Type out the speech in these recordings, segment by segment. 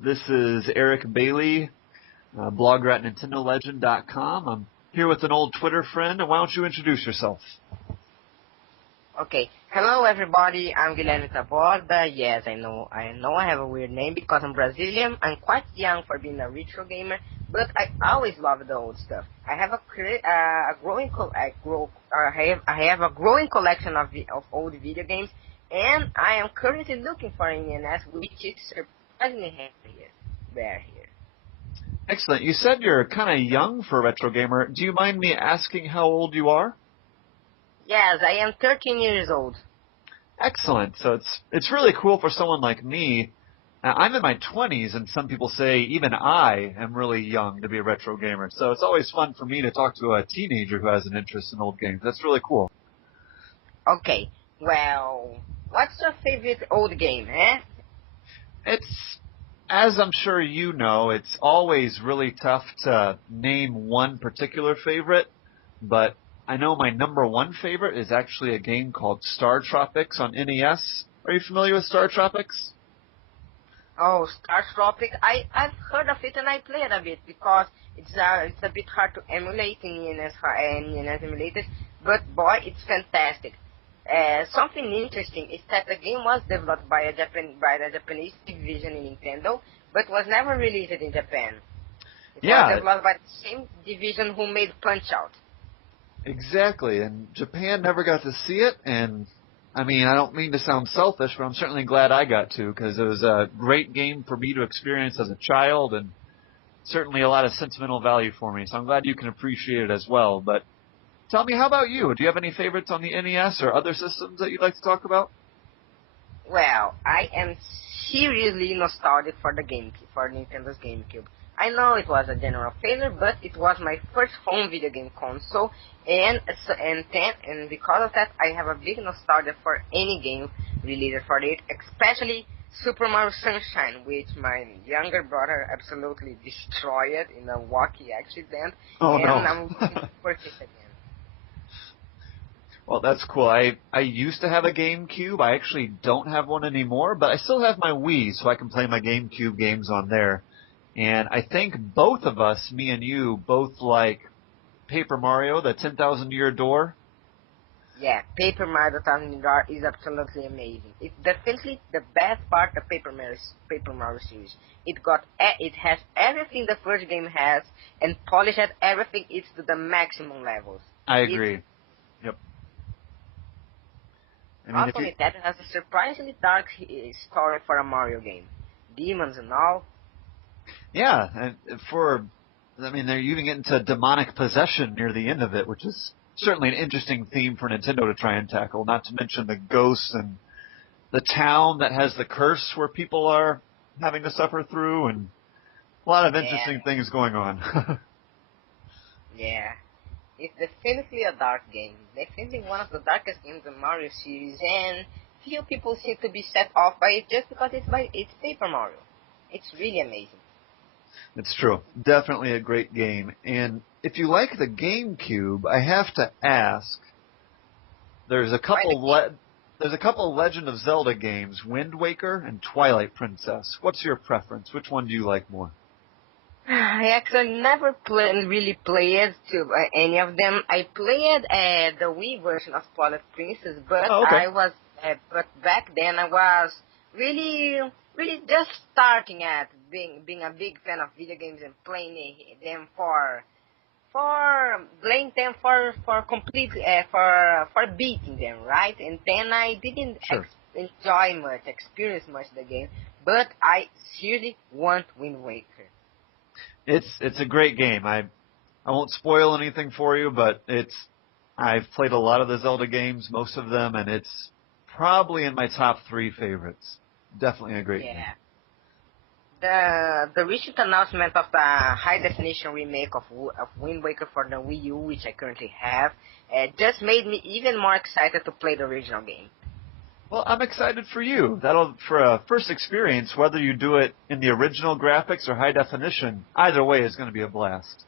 This is Eric Bailey, blogger at NintendoLegend.com. I'm here with an old Twitter friend, and why don't you introduce yourself? Okay. Hello, everybody. I'm Guilherme Taborda. Yes, I know I have a weird name because I'm Brazilian. I'm quite young for being a retro gamer, but I always love the old stuff. I have I have a growing collection of old video games, and I am currently looking for an NES, which is surprisingly rare here. Excellent. You said you're kind of young for a retro gamer. Do you mind me asking how old you are? Yes, I am 13 years old. Excellent. So it's really cool for someone like me. I'm in my 20s, and some people say even I am really young to be a retro gamer. So it's always fun for me to talk to a teenager who has an interest in old games. That's really cool. Okay, well, what's your favorite old game, eh? It's, as I'm sure you know, it's always really tough to name one particular favorite, but I know my number one favorite is actually a game called Star Tropics on NES. Are you familiar with Star Tropics? Oh, Star Tropic. I've heard of it and I played a bit because it's a bit hard to emulate in NES emulators, but boy, it's fantastic. Something interesting is that the game was developed by the Japanese division in Nintendo, but was never released in Japan. It was developed by the same division who made Punch-Out! Exactly, and Japan never got to see it, and I mean, I don't mean to sound selfish, but I'm certainly glad I got to, because it was a great game for me to experience as a child, and certainly a lot of sentimental value for me, so I'm glad you can appreciate it as well. But tell me, how about you? Do you have any favorites on the NES or other systems that you'd like to talk about? Well, I am seriously nostalgic for Nintendo's GameCube. I know it was a general failure, but it was my first home video game console, and because of that, I have a big nostalgia for any game released for it, especially Super Mario Sunshine, which my younger brother absolutely destroyed in a wacky accident, Oh, and no. I'm looking to purchase again. Well, that's cool. I used to have a GameCube. I actually don't have one anymore, but I still have my Wii, so I can play my GameCube games on there. And I think both of us, me and you, both like Paper Mario, the 10,000 Year Door. Yeah, Paper Mario Thousand Year is absolutely amazing. It's definitely the best part of Paper Mario series. It has everything the first game has, and polished everything it's to the maximum levels. I agree. Yep. I mean, Not only that, it has a surprisingly dark story for a Mario game. Demons and all. Yeah, and they're even getting into demonic possession near the end of it, which is certainly an interesting theme for Nintendo to try and tackle, not to mention the ghosts and the town that has the curse where people are having to suffer through, and a lot of interesting things going on. Yeah. It's definitely a dark game. Definitely one of the darkest games in the Mario series, and few people seem to be set off by it just because it's Paper Mario. It's really amazing. It's true. Definitely a great game. And if you like the GameCube, I have to ask, there's a couple Legend of Zelda games, Wind Waker and Twilight Princess. What's your preference? Which one do you like more? I actually never really played any of them. I played the Wii version of Twilight Princess, but but back then I was really just starting at being a big fan of video games and playing them for beating them, right? And then I didn't experience much the game, but I seriously want Wind Waker. It's a great game. I won't spoil anything for you, but I've played a lot of the Zelda games, most of them, and it's probably in my top 3 favorites. Definitely a great game. The recent announcement of the high definition remake of Wind Waker for the Wii U, which I currently have, just made me even more excited to play the original game. Well, I'm excited for you. For a first experience, whether you do it in the original graphics or high definition, either way is going to be a blast.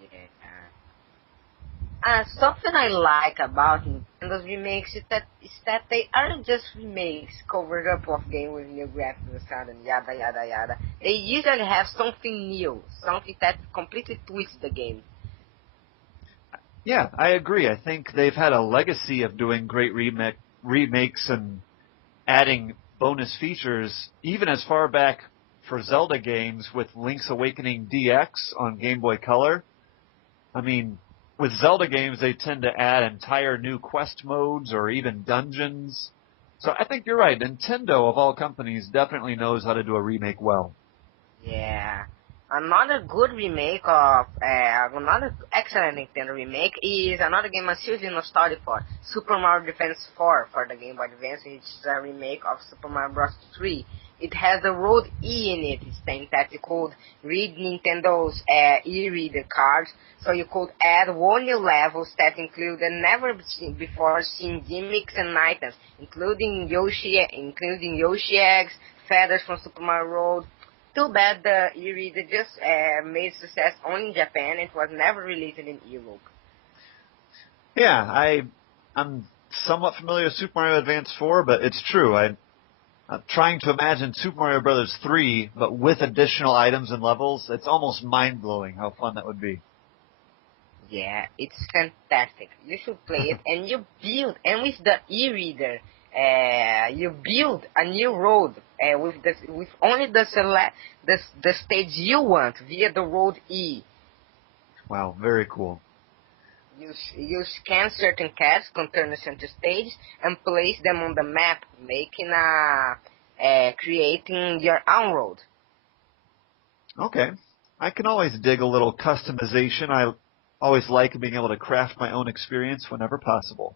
Yeah. Something I like about Nintendo's remakes is that they aren't just remakes covered up of game with new graphics and sound and yada yada yada. They usually have something new, something that completely twists the game. Yeah, I agree. I think they've had a legacy of doing great remakes and adding bonus features, even as far back for Zelda games with Link's Awakening DX on Game Boy Color. I mean, with Zelda games, they tend to add entire new quest modes or even dungeons. So I think you're right. Nintendo, of all companies, definitely knows how to do a remake well. Yeah. Another good remake of, another excellent Nintendo remake is another game I'm seriously nostalgic for, Super Mario Advance 4 for the Game Boy Advance, which is a remake of Super Mario Bros. 3. It has the Road E in it, it's saying that you could read Nintendo's e-reader cards, so you could add one new levels that included never before seen gimmicks and items, including Yoshi eggs, feathers from Super Mario Road. Too bad the e-reader just made success only in Japan. It was never released in Europe. Yeah, I'm somewhat familiar with Super Mario Advance 4, but it's true. I'm trying to imagine Super Mario Bros. 3, but with additional items and levels. It's almost mind-blowing how fun that would be. Yeah, it's fantastic. You should play it, and you build, and with the e-reader, you build a new road with only the stage you want via the road E. Wow, very cool. You scan certain cards concerning the center stage and place them on the map, making creating your own road. Okay. I can always dig a little customization. I always like being able to craft my own experience whenever possible.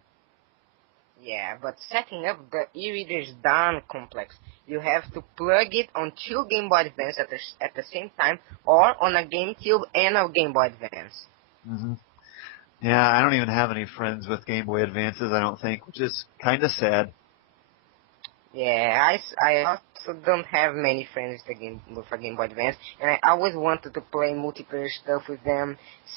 Yeah, but setting up the e-reader is darn complex. You have to plug it on two Game Boy Advance at the same time, or on a GameCube and a Game Boy Advance. Hmm. Yeah, I don't even have any friends with Game Boy Advances, I don't think, which is kind of sad. Yeah, I also don't have many friends with a Game Boy Advance, and I always wanted to play multiplayer stuff with them,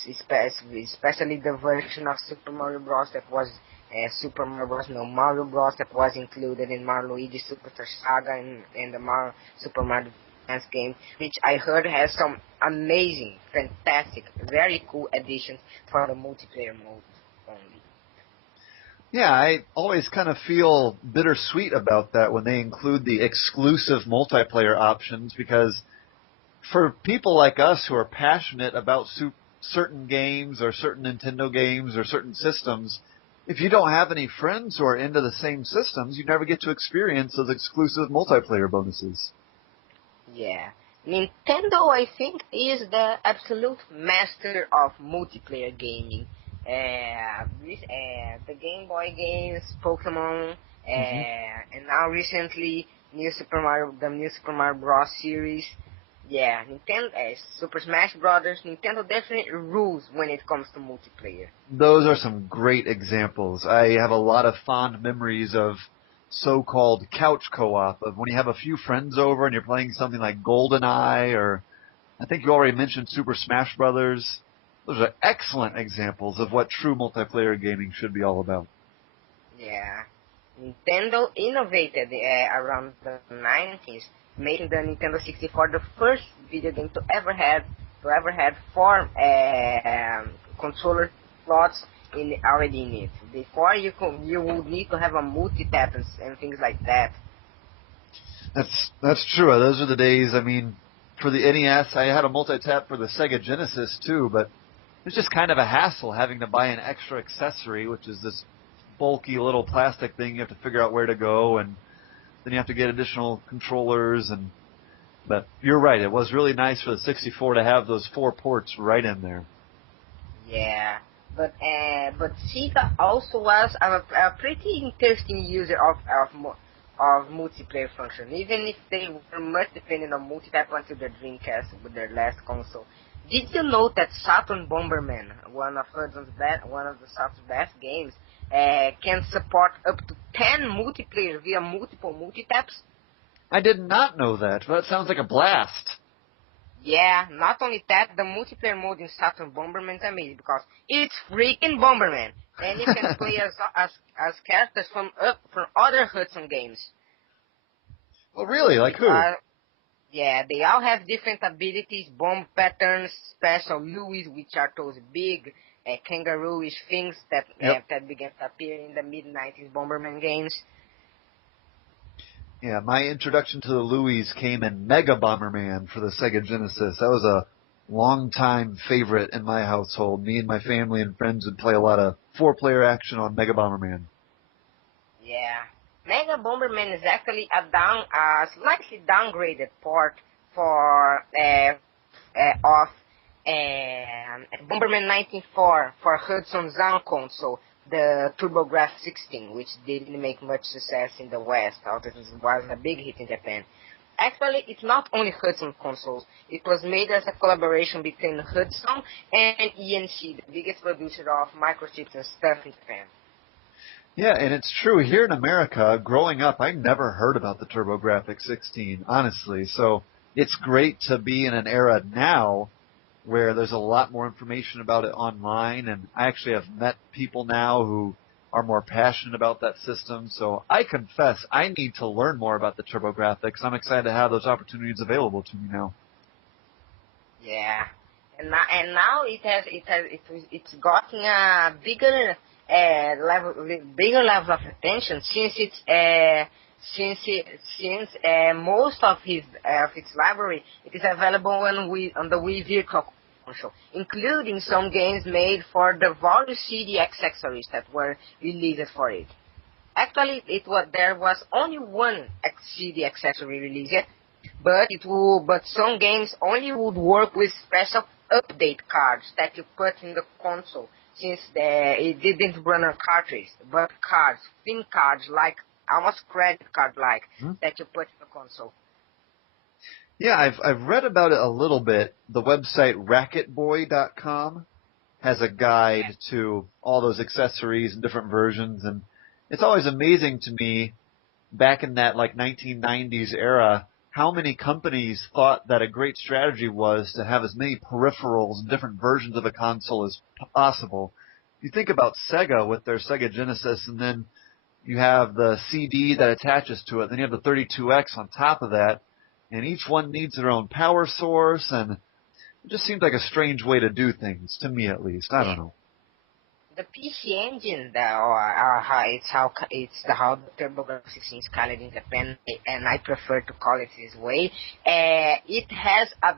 especially the version of Super Mario Bros. That was Mario Bros. That was included in Mario Luigi Superstar Saga and the Super Mario Advance game, which I heard has some amazing, fantastic, very cool additions for the multiplayer mode only. Yeah, I always kind of feel bittersweet about that when they include the exclusive multiplayer options because for people like us who are passionate about certain games or certain Nintendo games or certain systems, if you don't have any friends who are into the same systems, you never get to experience those exclusive multiplayer bonuses. Yeah. Nintendo, I think, is the absolute master of multiplayer gaming. The Game Boy games, Pokemon, Hmm. and now recently, the new Super Mario Bros. Series. Yeah, Nintendo, Super Smash Brothers, Nintendo definitely rules when it comes to multiplayer. Those are some great examples. I have a lot of fond memories of so-called couch co-op, of when you have a few friends over and you're playing something like GoldenEye, or I think you already mentioned Super Smash Brothers. Those are excellent examples of what true multiplayer gaming should be all about. Yeah. Nintendo innovated around the 90s, making the Nintendo 64 the first video game to ever have four controller slots already in it. Before you would need to have a multi-tap and things like that. That's true. Those are the days. I mean, for the NES, I had a multi-tap for the Sega Genesis too, but it's just kind of a hassle having to buy an extra accessory, which is this bulky little plastic thing you have to figure out where to go, and then you have to get additional controllers. But you're right, it was really nice for the 64 to have those four ports right in there. Yeah, but Sega also was a pretty interesting user of multiplayer function, even if they were much dependent on multi-tap until the Dreamcast with their last console. Did you know that Saturn Bomberman, one of the Saturn's best games, can support up to 10 multiplayer via multiple multi-taps? I did not know that. That sounds like a blast. Yeah, not only that, the multiplayer mode in Saturn Bomberman is amazing because it's freaking Bomberman, and you can play as characters from other Hudson games. Oh, really? Like who? Yeah, they all have different abilities, bomb patterns, special Louis, which are those big kangaroo-ish things that that began to appear in the mid-90s Bomberman games. Yeah, my introduction to the Louis came in Mega Bomberman for the Sega Genesis. That was a long-time favorite in my household. Me and my family and friends would play a lot of 4-player action on Mega Bomberman. Yeah. Mega Bomberman is actually a slightly downgraded port for of Bomberman 1904 for Hudson's own console, the TurboGrafx 16, which didn't make much success in the West, although it was a big hit in Japan. Actually, it's not only Hudson consoles. It was made as a collaboration between Hudson and ENC, the biggest producer of microchips and stuff in Japan. Yeah, and it's true. Here in America, growing up, I never heard about the TurboGrafx 16, honestly. So it's great to be in an era now where there's a lot more information about it online, and I actually have met people now who are more passionate about that system. So I confess I need to learn more about the TurboGrafx. I'm excited to have those opportunities available to me now. Yeah, and now it's gotten a bigger bigger levels of attention since most of its library it is available on the Wii Virtual Console, including some games made for the various CD accessories that were released for it. Actually, there was only one CD accessory released, but some games only would work with special update cards that you put in the console, since it didn't run on cartridges, but cards, thin cards, like almost credit card-like, that you put in the console. Yeah, I've read about it a little bit. The website racketboy.com has a guide to all those accessories and different versions, and it's always amazing to me, back in that like 1990s era, how many companies thought that a great strategy was to have as many peripherals and different versions of a console as possible. You think about Sega with their Sega Genesis, and then you have the CD that attaches to it, then you have the 32X on top of that, and each one needs their own power source, and it just seems like a strange way to do things, to me at least. I don't know. The PC Engine, how the TurboGrafx 16 is called in Japan, and I prefer to call it this way. It has a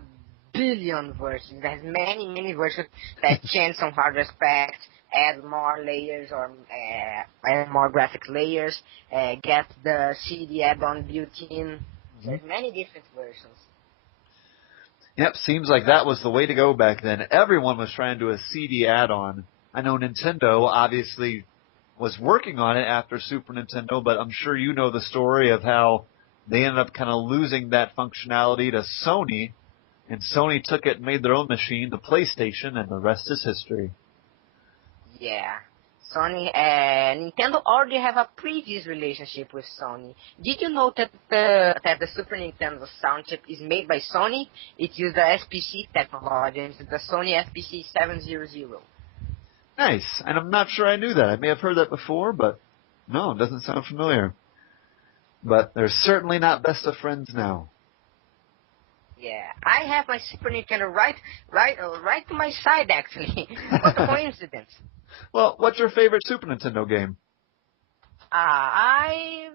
billion versions. It has many versions that change some hardware specs, add more layers or add more graphic layers, get the CD add-on built-in. There's many different versions. Yep, seems like that was the way to go back then. Everyone was trying to do a CD add-on. I know Nintendo obviously was working on it after Super Nintendo, but I'm sure you know the story of how they ended up kind of losing that functionality to Sony, and Sony took it and made their own machine, the PlayStation, and the rest is history. Yeah. Nintendo already have a previous relationship with Sony. Did you know that the Super Nintendo sound chip is made by Sony? It uses the SPC technology, and it's the Sony SPC 700. Nice. And I'm not sure I knew that. I may have heard that before, but no, it doesn't sound familiar. But they're certainly not best of friends now. Yeah, I have my Super Nintendo right to my side, actually. What a coincidence. Well, what's your favorite Super Nintendo game? I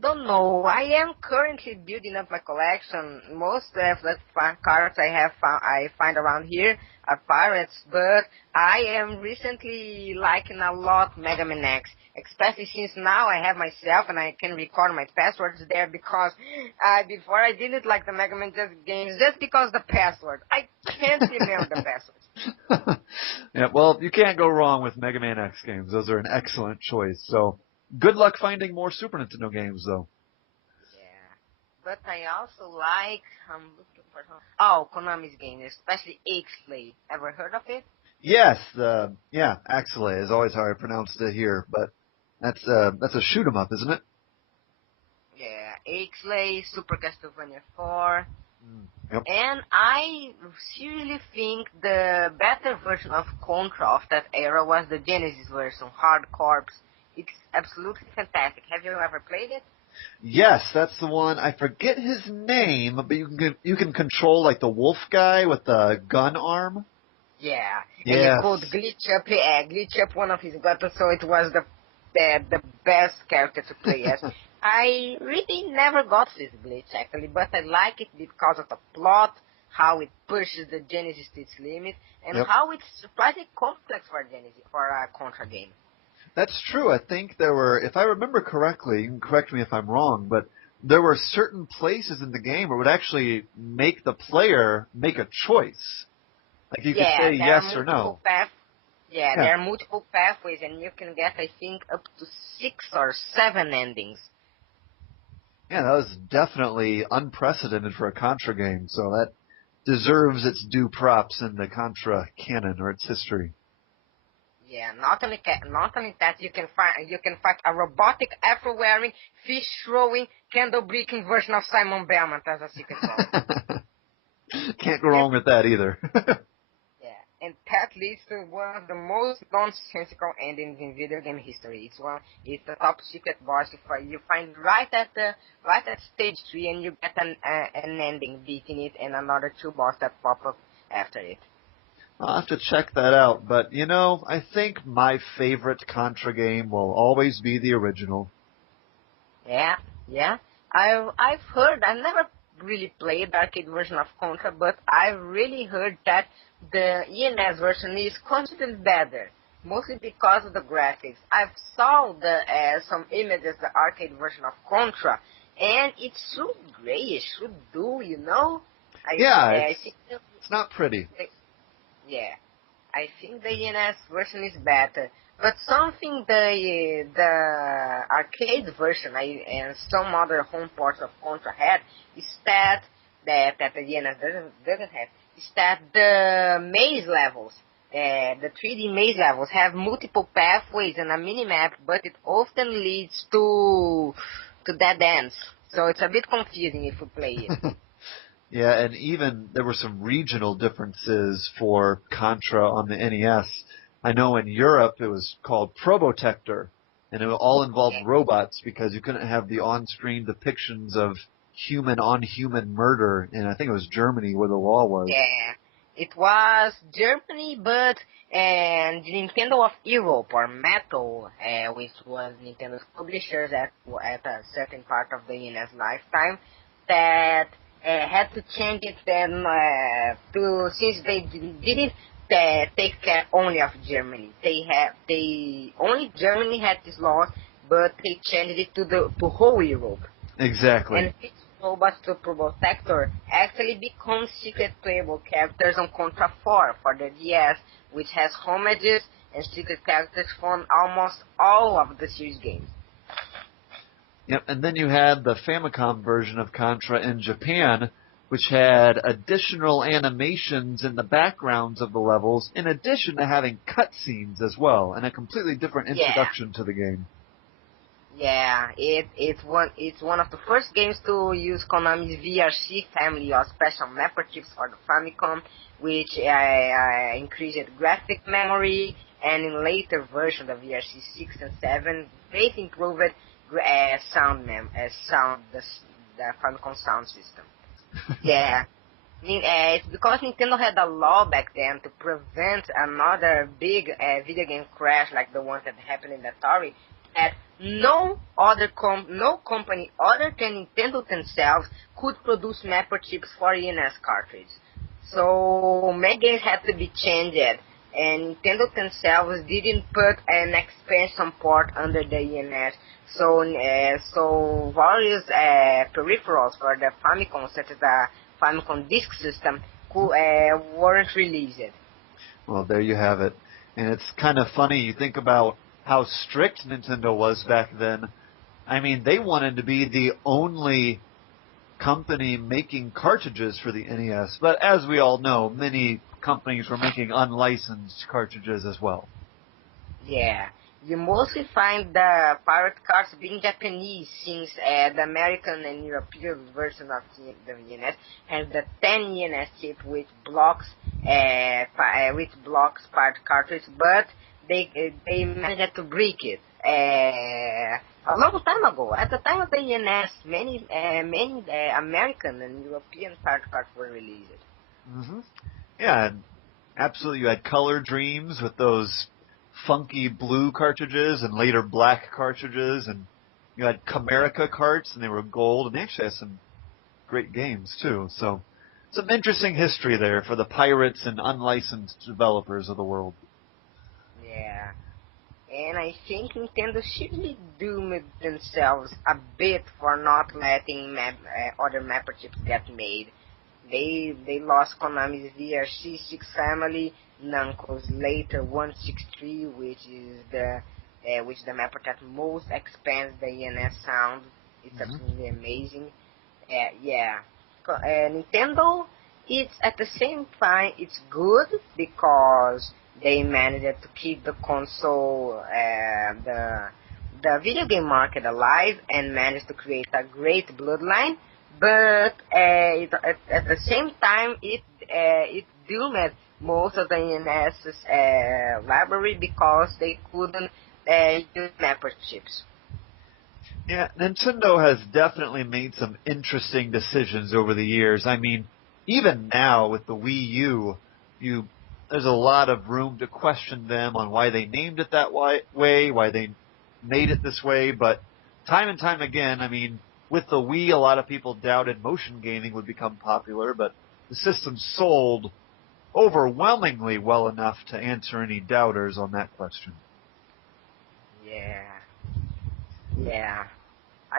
don't know. I am currently building up my collection. Most of the cards I find around here are pirates, but I am recently liking a lot Mega Man X, especially since now I have myself and I can record my passwords there, because before I didn't like the Mega Man games just because the password. I can't remember the passwords. Yeah, well, you can't go wrong with Mega Man X games. Those are an excellent choice. So, good luck finding more Super Nintendo games, though. Yeah, but I also like, I'm looking for Konami's games, especially X-Play. Ever heard of it? Yes, Axelay is always how I pronounced it here, but that's a shoot 'em up, isn't it? Yeah, X-Play, Super Castlevania 4. Yep. And I seriously think the better version of Contra of that era was the Genesis version, Hard Corps. It's absolutely fantastic. Have you ever played it? Yes, that's the one. I forget his name, but you can control like the wolf guy with the gun arm. Yeah, and you Yes. could glitch up one of his buttons, so it was the best character to play as. I really never got this glitch actually, but I like it because of the plot, how it pushes the Genesis to its limit, and Yep. how it's surprisingly complex for Genesis for a Contra game. That's true. I think there were, if I remember correctly, you can correct me if I'm wrong, but there were certain places in the game where it would actually make the player make a choice. Like you could Yeah, say there are yes or multiple no. paths. Yeah, Yeah. there are multiple pathways, and you can get, I think, up to 6 or 7 endings. Yeah, that was definitely unprecedented for a Contra game, so that deserves its due props in the Contra canon or its history. Yeah, not only that, you can find a robotic Afro-wearing, fish-throwing, candle-breaking version of Simon Belmont as a secret boss. Can't go wrong with that either. Yeah, and that leads to one of the most nonsensical endings in video game history. It's the top secret boss you find right at stage 3, and you get an ending beating it, and another 2 bosses that pop up after it. I'll have to check that out, but I think my favorite Contra game will always be the original. Yeah, yeah. I've heard. I've never really played the arcade version of Contra, but I've really heard that the ENS version is constantly better, mostly because of the graphics. I've saw some images the arcade version of Contra, and it's so grayish, so dull, Yeah, I think it's not pretty. yeah. I think the ENS version is better, but something the arcade version and some other home ports of Contra had is that the ENS doesn't have is that the maze levels, the 3D maze levels have multiple pathways and a mini-map, but it often leads to dead ends. So it's a bit confusing if you play it. Yeah, and even there were some regional differences for Contra on the NES. I know in Europe it was called Probotector, and it all involved robots because you couldn't have the on-screen depictions of human-on-human murder in, I think it was Germany where the law was. Yeah, it was Germany, but and Nintendo of Europe or Metal, which was Nintendo's publishers at a certain part of the NES lifetime, that had to change it then since they didn't take care only of Germany. Only Germany had this law, but they changed it to whole Europe. Exactly. And these robots to Protector actually become secret playable characters on Contra 4 for the DS, which has homages and secret characters from almost all of the series games. Yep, and then you had the Famicom version of Contra in Japan, which had additional animations in the backgrounds of the levels, in addition to having cutscenes as well, and a completely different introduction to the game. Yeah, it's one of the first games to use Konami's VRC family of special mapper chips for the Famicom, which increased graphic memory, and in later versions, the VRC 6 and 7, they improved the Famicom sound system. Yeah. It's because Nintendo had a law back then to prevent another big video game crash like the one that happened in the Atari, that no company other than Nintendo themselves could produce mapper chips for ENS cartridges. So many games had to be changed, and Nintendo themselves didn't put an expansion port under the ENS. So various peripherals for the Famicom, such as the Famicom Disk System, weren't released. Well, there you have it. And it's kind of funny, you think about how strict Nintendo was back then. I mean, they wanted to be the only company making cartridges for the NES, but as we all know, many companies were making unlicensed cartridges as well. Yeah. you mostly find the pirate cards being Japanese, since the American and European version of the ENS has the 10 ENS chip, which blocks pirate cartridge, but they managed to break it a long time ago. At the time of the ENS, many American and European pirate cards were released. Hmm. Yeah, and absolutely. You had Color Dreams with those funky blue cartridges and later black cartridges, and you had Comerica carts, and they were gold, and they actually had some great games too. So some interesting history there for the pirates and unlicensed developers of the world. Yeah. And I think Nintendo should really doom themselves a bit for not letting other mapper chips get made. They lost Konami's VRC6 family, Namco's later 163, which the mapper that most expands the ENS sound. It's absolutely amazing. Yeah. Nintendo, it's at the same time it's good because they managed to keep the console, the video game market alive, and managed to create a great bloodline. But at the same time, it doomed most of the ENS's library because they couldn't use mapper chips. Yeah, Nintendo has definitely made some interesting decisions over the years. I mean, even now with the Wii U, there's a lot of room to question them on why they named it that way, why they made it this way. But time and time again, I mean, with the Wii, a lot of people doubted motion gaming would become popular, but the system sold overwhelmingly well enough to answer any doubters on that question. Yeah.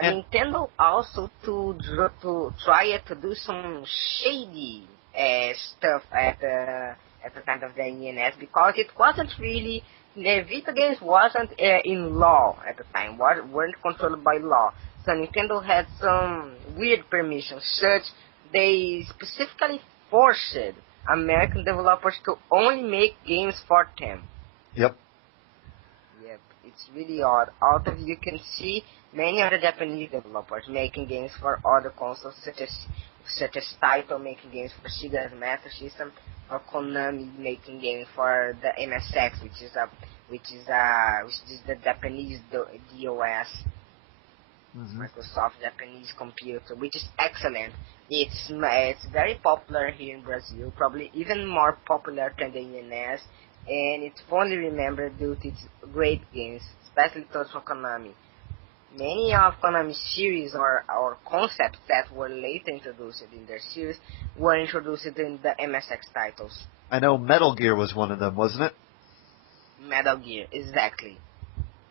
Nintendo also to try to do some shady stuff at the time of the ENS, because it wasn't really, the Vita games wasn't in law at the time, weren't controlled by law. So Nintendo had some weird permissions, such they specifically forced American developers to only make games for them. Yep. It's really odd. Although you can see many other Japanese developers making games for other consoles, such as Taito making games for Sega's Master System, or Konami making games for the MSX, which is the Japanese DOS, Microsoft Japanese computer, which is excellent. It's very popular here in Brazil, probably even more popular than the ENS, and it's fondly remembered due to its great games, especially those from Konami. Many of Konami's series or concepts that were later introduced in their series were introduced in the MSX titles. I know Metal Gear was one of them, wasn't it? Metal Gear, exactly.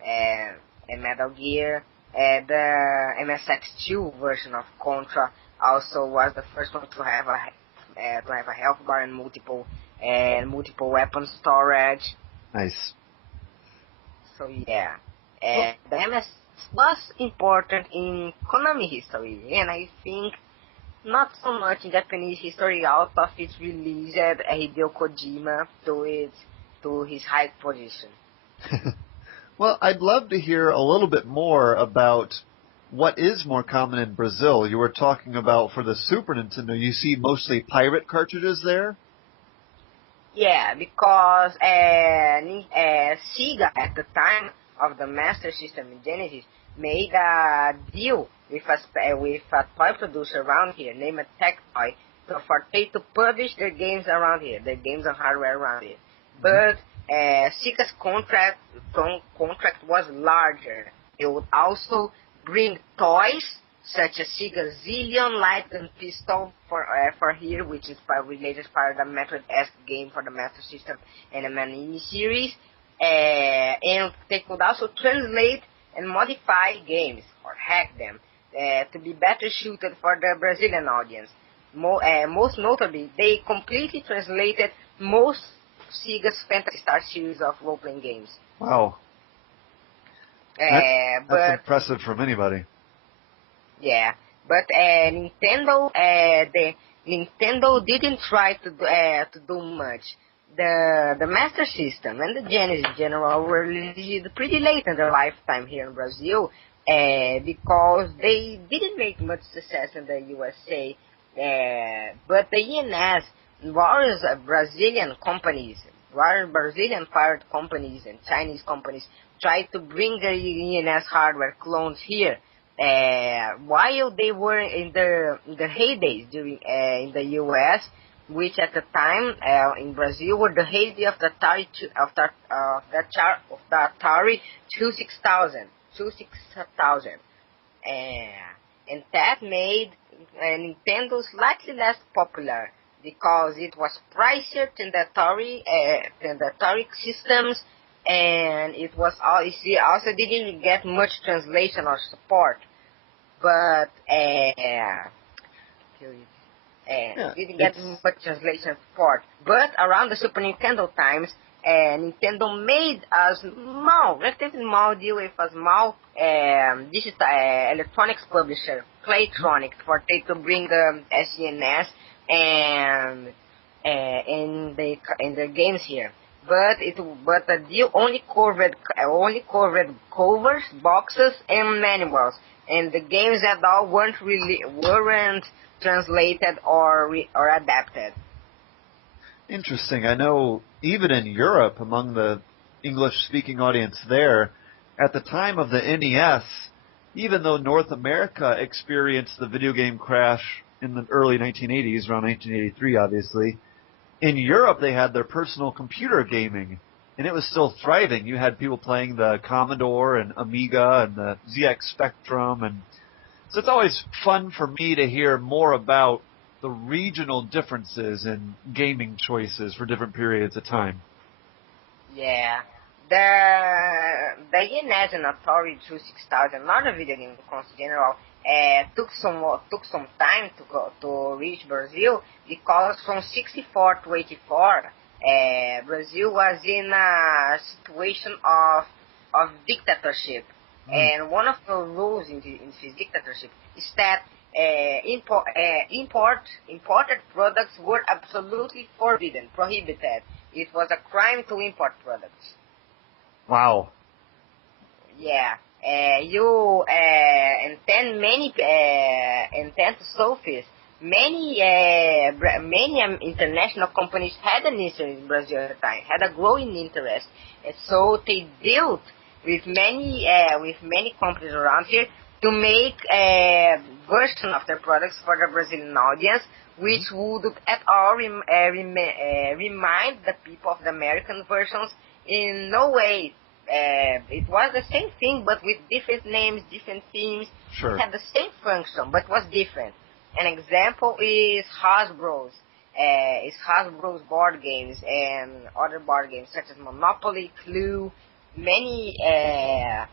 And Metal Gear, the MSX2 version of Contra also was the first one to have a health bar and multiple weapon storage. Nice. So yeah, the MS was important in Konami history, and I think not so much in Japanese history out of its release at Hideo Kojima to his high position. Well, I'd love to hear a little bit more about what is more common in Brazil. You were talking about for the Super Nintendo, you see mostly pirate cartridges there? Yeah, because Sega at the time of the Master System in Genesis made a deal with a toy producer around here named Tectoy for they to publish their games around here, their games and hardware around here. But Sega's contract was larger. It would also bring toys such as Sega Zillion light gun pistol for here, which is related part of the Metroid-esque game for the Master System and the Manini series. And they could also translate and modify games or hack them to be better suited for the Brazilian audience. Most notably, they completely translated most Sega's Phantasy Star series of role-playing games. Wow. That's impressive from anybody. Yeah, but Nintendo didn't try to do much. the Master System and the Genesis in general were released pretty late in their lifetime here in Brazil, because they didn't make much success in the USA. But the ENS, various Brazilian companies, various Brazilian pirate companies and Chinese companies tried to bring their ENS hardware clones here. While they were in the heydays during in the US, which at the time in Brazil were the heyday of the Atari of the Atari 26,000, and that made Nintendo slightly less popular because it was pricier than the Atari systems, and it also didn't get much translation or support. But didn't get much translation support. But around the Super Nintendo times, Nintendo made a relatively small deal with a small digital electronics publisher, Playtronic, for they to bring the SNES and in the games here. But the deal only covered covers, boxes, and manuals, and the games at all weren't translated or adapted. Interesting. I know even in Europe, among the English-speaking audience there, at the time of the NES, even though North America experienced the video game crash in the early 1980s, around 1983 obviously, in Europe they had their personal computer gaming, and it was still thriving. You had people playing the Commodore and Amiga and the ZX Spectrum, and so it's always fun for me to hear more about the regional differences in gaming choices for different periods of time. Yeah. The NES and Atari 26,000, not a video game console in general, took some time to reach Brazil, because from 64 to 84, Brazil was in a situation of dictatorship. And one of the rules in this dictatorship is that imported products were absolutely prohibited. It was a crime to import products. Wow. Yeah. And to solve this, many international companies had an interest in Brazil at the time, had a growing interest, and so they dealt with many companies around here to make a version of their products for the Brazilian audience, which would at all remind the people of the American versions in no way. It was the same thing, but with different names, different themes. Sure. It had the same function, but was different. An example is Hasbro's. Hasbro's board games and other board games such as Monopoly, Clue, many a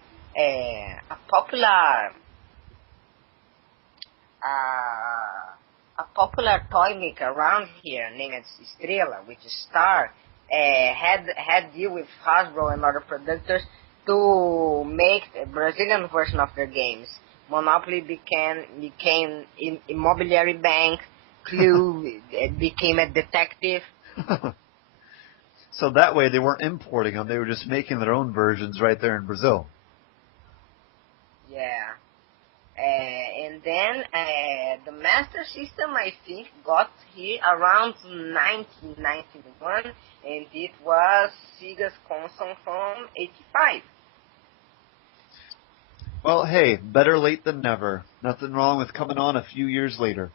popular toy maker around here named Estrela, which is Star, had deal with Hasbro and other producers to make a Brazilian version of their games. Monopoly became Immobiliary Bank. Clue became a detective. So that way they weren't importing them; they were just making their own versions right there in Brazil. Yeah. And then the Master System, I think, got here around 1991, and it was Sega's console from 85. Well, hey, better late than never. Nothing wrong with coming on a few years later.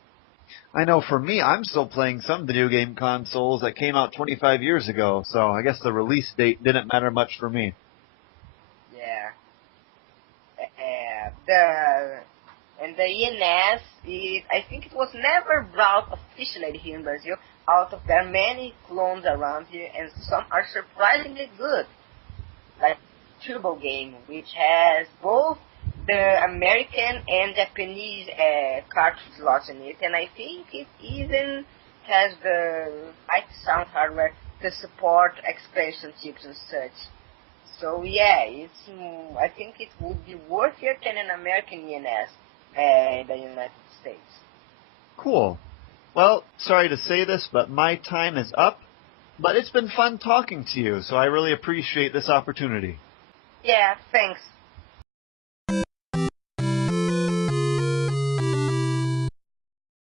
I know for me, I'm still playing some video game consoles that came out 25 years ago, so I guess the release date didn't matter much for me. Yeah. The ENS, I think it was never brought officially here in Brazil. Out of there, many clones around here, and some are surprisingly good. Like Turbo Game, which has both the American and Japanese cartridge slots in it, and I think it even has the right sound hardware to support expansion chips and such. So yeah, I think it would be worthier than an American ENS in the United States. Cool. Well, sorry to say this, but my time is up. But it's been fun talking to you, so I really appreciate this opportunity. Yeah, thanks.